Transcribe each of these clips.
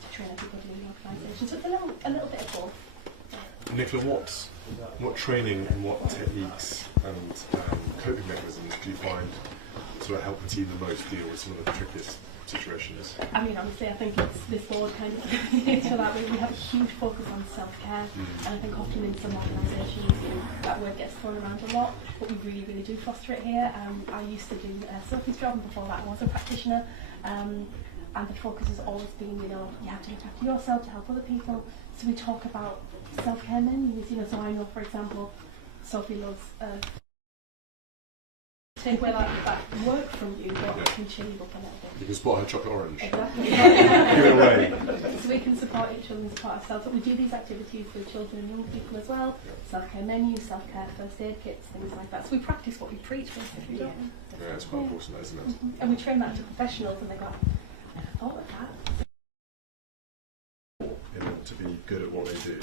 to train everybody in the organisation. So it's a little bit of both. Nicola, what training and what techniques and coping mechanisms do you find sort of help the team the most deal with some of the trickiest situations? I mean, honestly, I think it's this board kind of so that we have a huge focus on self-care, and I think often in some organisations that word gets thrown around a lot, but we really, really do foster it here. I used to do Sophie's job, and before that I was a practitioner, and the focus has always been, you know, you have to look after yourself to help other people. So we talk about self-care menus, you know, so I know, for example, Sophie loves take away that work from you, but it can cheer you up a little bit. You can spot her chocolate orange. Exactly. Give it away. So we can support each other and support ourselves. But we do these activities with children and young people as well. Self-care menus, self-care first aid kits, things like that. So we practice what we preach, basically, don't we? Yeah, it's quite important, isn't it? And we train that to professionals, and they go, I never thought of that. In order to be good at what they do.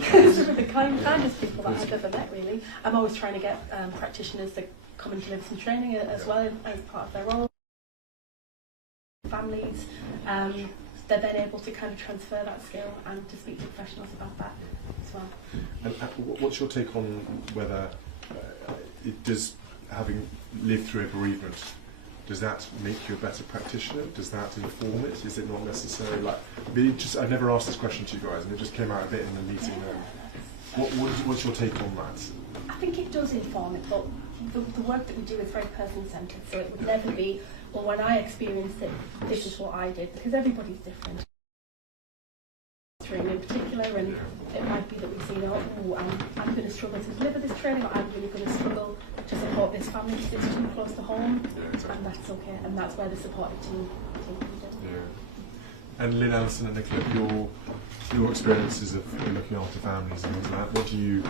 The kindest people that I've ever met, really. I'm always trying to get practitioners to come and deliver some training as well as part of their role. Families, they're then able to kind of transfer that skill and to speak to professionals about that as well. And what's your take on whether it does, having lived through a bereavement, does that make you a better practitioner? Does that inform it? Is it not necessary? Like, I never asked this question to you guys, and it just came out a bit in the meeting. What's your take on that? I think it does inform it, but the work that we do is very person-centred, so it would never be, well, when I experienced it, this is what I did, because everybody's different. In particular, and it might be that we say, oh, I'm going to struggle to deliver this training, or I'm really going to struggle to support this family because it's too close to home, and that's okay, and that's where the supportive team comes in. Yeah. And Lynn, Alison and Nicola, your experiences of looking after families and things like that, what do you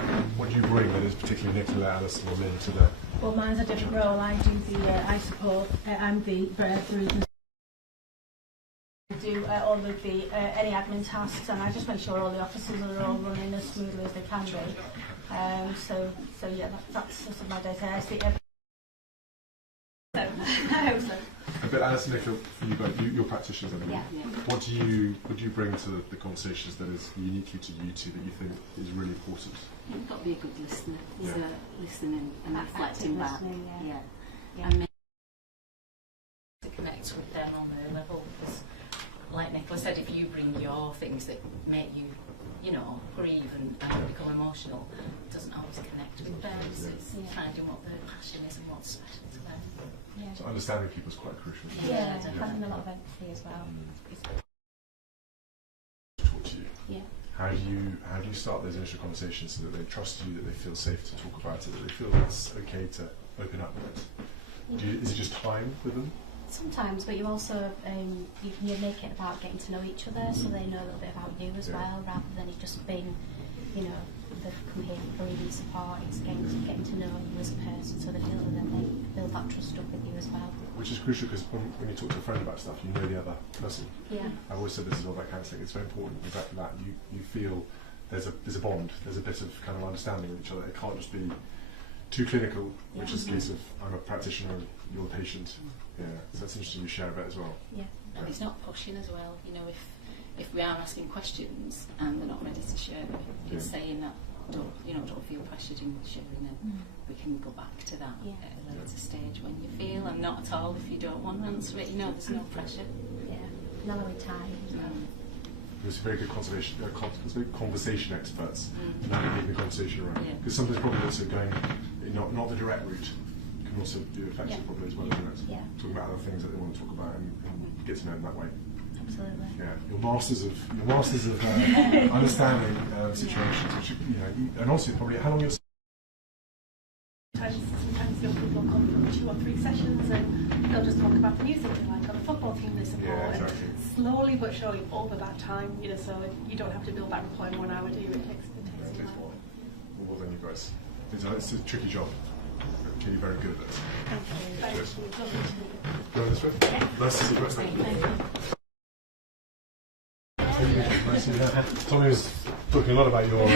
bring that is particularly Nicola, Alison or Lynn to the... Well, mine's a different role. I do I support, I'm the bereaved. Do all of the any admin tasks, and I just make sure all the offices are all running as smoothly as they can be. So yeah, that's sort of my day-to-day. I see I hope so. But Alison, Nicola, for you both, you're practitioners, I mean. Yeah. What do you bring to the conversations that is uniquely to you two that you think is really important? You've got to be a good listener. So listening and reflecting back. Yeah. And to connect with them on their level, because like Nicola said, if you bring your things that make you, you know, grieve and become emotional, it doesn't always connect with theirs. It's finding what their passion is and what's special to them. Yeah. So understanding people is quite crucial. Yeah, having a lot of empathy as well. Talk to you. Yeah. How do you start those initial conversations so that they trust you, that they feel safe to talk about it, that they feel it's okay to open up with it? Is it just time with them? Sometimes, but you also you make it about getting to know each other, so they know a little bit about you as well, rather than it just being, you know, they've come here for even support. It's getting to know you as a person, so they feel that they build that trust up with you as well. Which is crucial, because when you talk to a friend about stuff, you know the other person. Yeah. I've always said this is all that kind of thing. It's very important. Exactly that. You feel there's a bond. There's a bit of kind of understanding with each other. It can't just be too clinical, which is the case of I'm a practitioner, you're a patient. Yeah, so that's interesting you share a bit as well. Yeah. And it's not pushing as well. You know, if we are asking questions and they're not ready to share, it's saying that don't feel pressured in sharing it. We can go back to that at a later stage when you feel, and not at all if you don't want to answer it. You know, there's no pressure. Yeah. Not only time. There's very good conversation experts navigating the conversation around. Because sometimes probably also going not the direct route can also be effective probably as well, isn't it? Yeah. Talking about other things that they want to talk about and get to know them that way. Absolutely. Yeah, you're masters of understanding situations, which and also probably how long you're. Sometimes young people come from 2 or 3 sessions and they'll just talk about the music they like, or the football team they support, and slowly but surely over that time, you know, so you don't have to build that rapport in 1 hour, do you? It takes a while. Well done, you guys. It's a tricky job. You're very good at it. Thank you. Thank you. Go this way. Yeah. Nice to see you. Thank you. Nice to see you. Tommy was talking a lot about your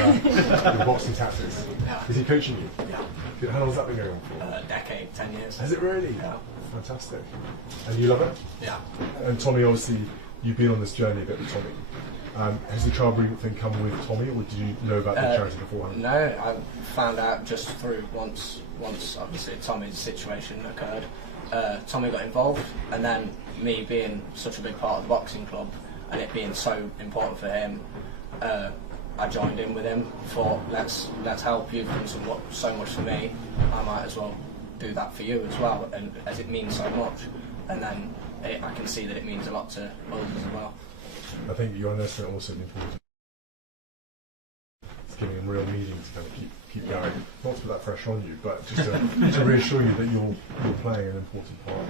boxing tactics. Is he coaching you? Yeah. Good. How long has that been going on for? A decade, 10 years. Has it really? Yeah. Fantastic. And you love it? Yeah. And Tommy obviously you've been on this journey a bit with Tommy. Has the child bereavement thing come with Tommy, or did you know about the charity beforehand? No, I found out just through once obviously Tommy's situation occurred. Tommy got involved, and then me being such a big part of the boxing club and it being so important for him, I joined in with him. Thought let's help. You've done so much for me, I might as well do that for you as well, and as it means so much. And then I can see that it means a lot to others as well. I think your understanding also important. It's giving them real meaning to kind of keep going. Not to put that pressure on you, but just to reassure you that you're playing an important part.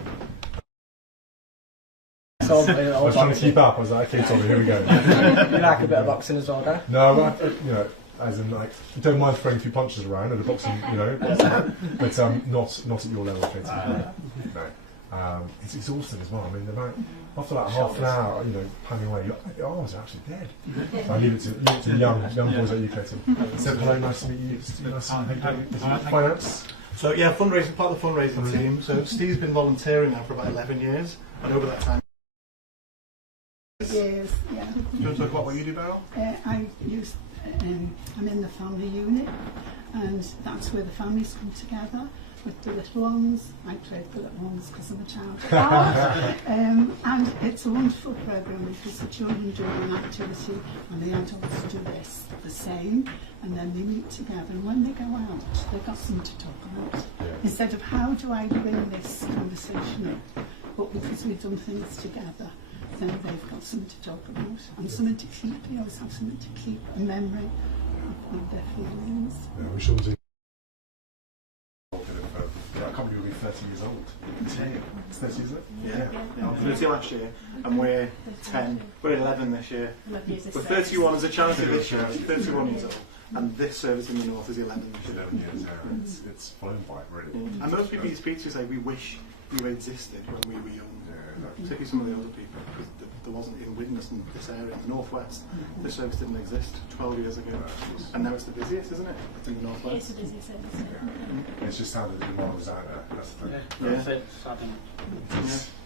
I was trying to keep up. I was like, okay, Tommy, here we go. You like a bit of boxing as well, Dan? No, as in like, don't mind throwing a few punches around at a boxing, but not at your level, Katie. No. It's exhausting as well. I mean, after like half an hour, panning away, your arms are actually dead. So I leave it to young boys like you, Katie. Seb, hello, nice to meet you. Nice to meet you. Finance. So yeah, fundraising, part of the fundraising team. So Steve's been volunteering now for about 11 years, and over that time. Years, yeah. Do you want to talk about what you do, Beryl? I'm in the family unit, and that's where the families come together with the little ones. I played the little ones because I'm a child. And it's a wonderful programme because the children do an activity and the adults do the same, and then they meet together, and when they go out, they've got something to talk about. Instead of how do I bring this conversation up, but because we've done things together, then they've got something to talk about and something to keep. They always have something to keep, a memory of their feelings. Yeah, we shall do. I can't believe we'll be 30 years old. It's 30, isn't it? Yeah. I'm 30 last year, and we're 10. We're 11 this year. We're 31 as a charity this year. 31 years old, and this service in the north is 11 this year. 11 years, yeah. It's flown by, really. And most people you speak to say we wish we existed when we were young. Particularly some of the older people, because there wasn't in Widnes and this area in the northwest. The service didn't exist 12 years ago, and now it's the busiest, isn't it, in the northwest? It's the busiest service. It's just how the demand is out there. That's the thing.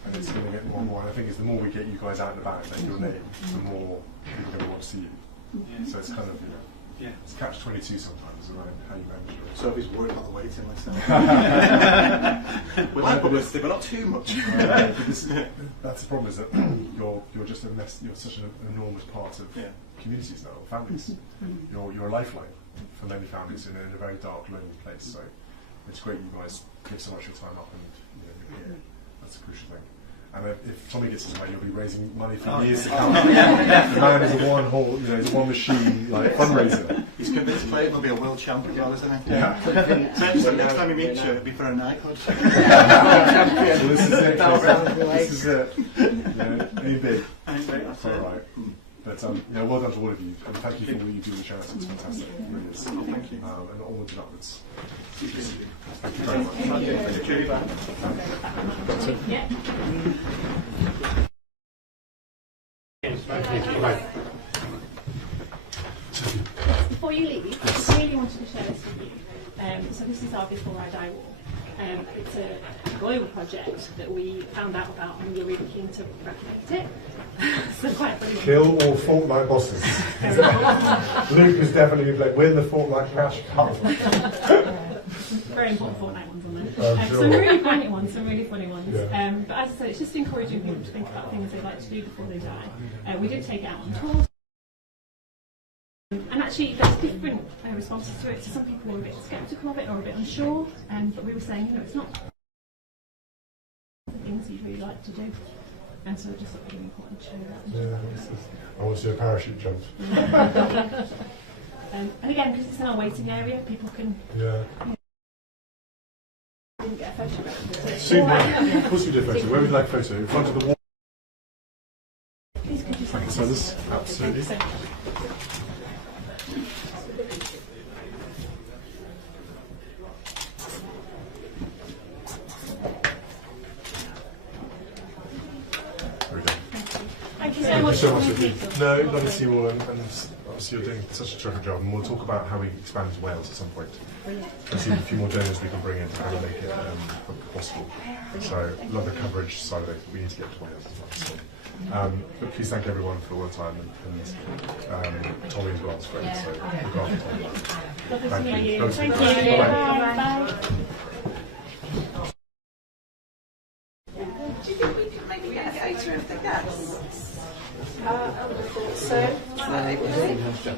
And it's going to get more and more. And I think the more we get you guys out and about and your name, the more people are going to want to see you. So it's kind of it's catch-22 sometimes around how you manage it. Sophie's worried about the waiting list. We like publicity, but not too much. That's the problem, is that you're just a mess. You're such an enormous part of communities now, families. You're a lifeline for many families in a very dark, lonely place. So it's great you guys give so much of your time up and you're here. That's a crucial thing. And if Tommy gets his way, you'll be raising money for years to come. The man is a he's a one machine fundraiser. He's convinced Clayton will be a world champion, isn't he? Yeah. So next time you meet you, it'll be for a knighthood. So this is it. This is it. Aim big. That's all right. But well done to all of you, and thank you for what you do with charity. It's fantastic. It really is. Oh, thank you. And onwards and upwards. Thank you. Thank you very much. Before you leave, I really wanted to share this with you. So this is our Before I Die walk. It's a global project that we found out about and we were really keen to replicate it. So quite funny. Kill all fortnight bosses. Luke is definitely like win the fortnight cash cup. Very important fortnight ones on there. Sure. Some really funny ones, some really funny ones. Yeah. But as I said, it's just encouraging people to think about things they'd like to do before they die. We did take it out on tours. And actually, there's different responses to it. So some people were a bit sceptical of it or a bit unsure. But we were saying, it's not the things you'd really like to do. And so just really important to show that. I want to see a parachute jump. And again, because it's in our waiting area, people can. Didn't get a photograph. Soon, of course we did a photo. Where would you like a photo? In front of the wall? Please, could you sign this? Absolutely. Very good. Thank you so much. No, lovely to see you all, and obviously you're doing such a terrific job, and we'll talk about how we expand to Wales at some point. There's a few more donors we can bring in and make it possible. So, love the coverage side of it. We need to get to Wales as well. So. But please thank everyone for all the time, and Tommy as well. It's great. So, look after Tommy. Thank you. Thank you. Bye-bye. Bye. Do you think we could maybe get a photo of the guests? I would have thought so.